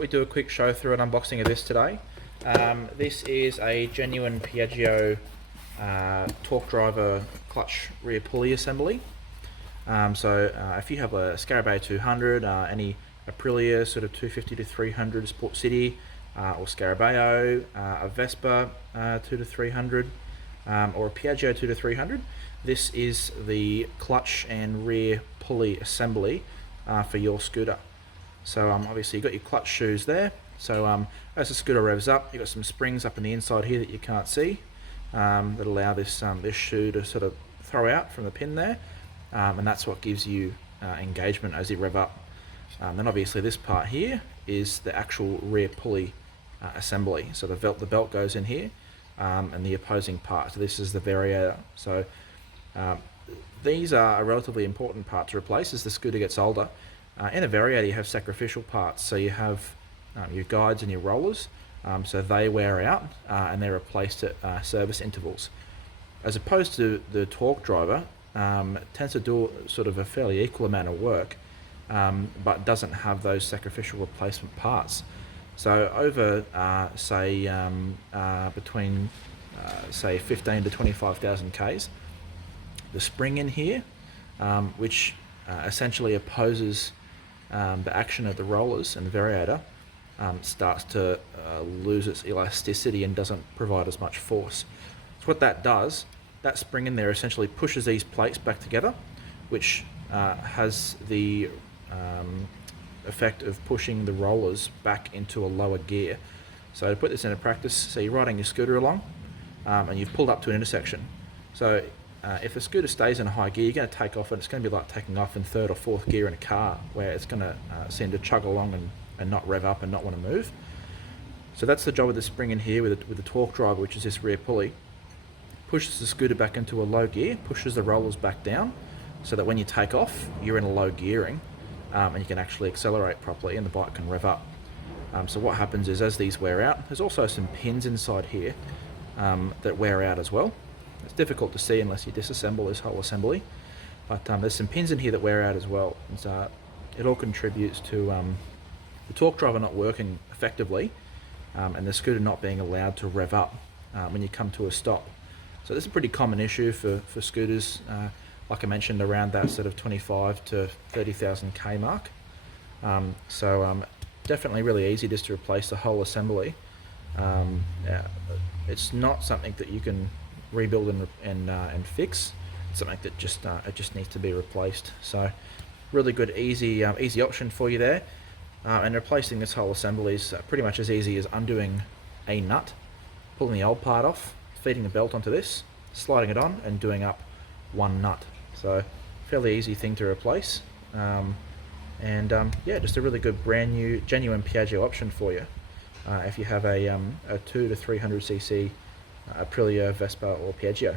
thought we'd do a quick show through and unboxing of this today. This is a genuine Piaggio torque driver clutch rear pulley assembly. If you have a Scarabeo 200, any Aprilia sort of 250 to 300 Sport City, or Scarabeo, a Vespa 2 to 300, or a Piaggio 2 to 300, this is the clutch and rear pulley assembly for your scooter. So obviously you've got your clutch shoes there. So as the scooter revs up, you've got some springs up in the inside here that you can't see that allow this shoe to sort of throw out from the pin there, and that's what gives you engagement as you rev up. Then obviously this part here is the actual rear pulley assembly. So the belt goes in here, and the opposing part. So this is the variator. So these are a relatively important part to replace as the scooter gets older. In a variator you have sacrificial parts, so you have your guides and your rollers, so they wear out and they're replaced at service intervals. As opposed to the torque driver, tends to do sort of a fairly equal amount of work, but doesn't have those sacrificial replacement parts. So over between say 15 to 25,000 Ks, the spring in here, which essentially opposes the action of the rollers and the variator, starts to lose its elasticity and doesn't provide as much force. So what that does, that spring in there essentially pushes these plates back together, which has the effect of pushing the rollers back into a lower gear. So to put this into practice, so you're riding your scooter along and you've pulled up to an intersection. So if the scooter stays in a high gear, you're going to take off, and it's going to be like taking off in third or fourth gear in a car, where it's going to seem to chug along and not rev up and not want to move. So that's the job of the spring in here with the torque driver, which is this rear pulley. Pushes the scooter back into a low gear, pushes the rollers back down, so that when you take off, you're in a low gearing, and you can actually accelerate properly and the bike can rev up. So what happens is, as these wear out, there's also some pins inside here that wear out as well. It's difficult to see unless you disassemble this whole assembly, but there's some pins in here that wear out as well. And so it all contributes to the torque driver not working effectively, and the scooter not being allowed to rev up when you come to a stop. So this is a pretty common issue for scooters, like I mentioned, around that sort of 25 to 30,000 K mark. Definitely really easy just to replace the whole assembly. It's not something that you can rebuild and fix. It's something that it just needs to be replaced. So really good, easy option for you there. And replacing this whole assembly is pretty much as easy as undoing a nut, pulling the old part off, feeding the belt onto this, sliding it on, and doing up one nut. So fairly easy thing to replace. Yeah, just a really good brand new genuine Piaggio option for you if you have a 2 to 300cc Aprilia, Vespa or Piaggio.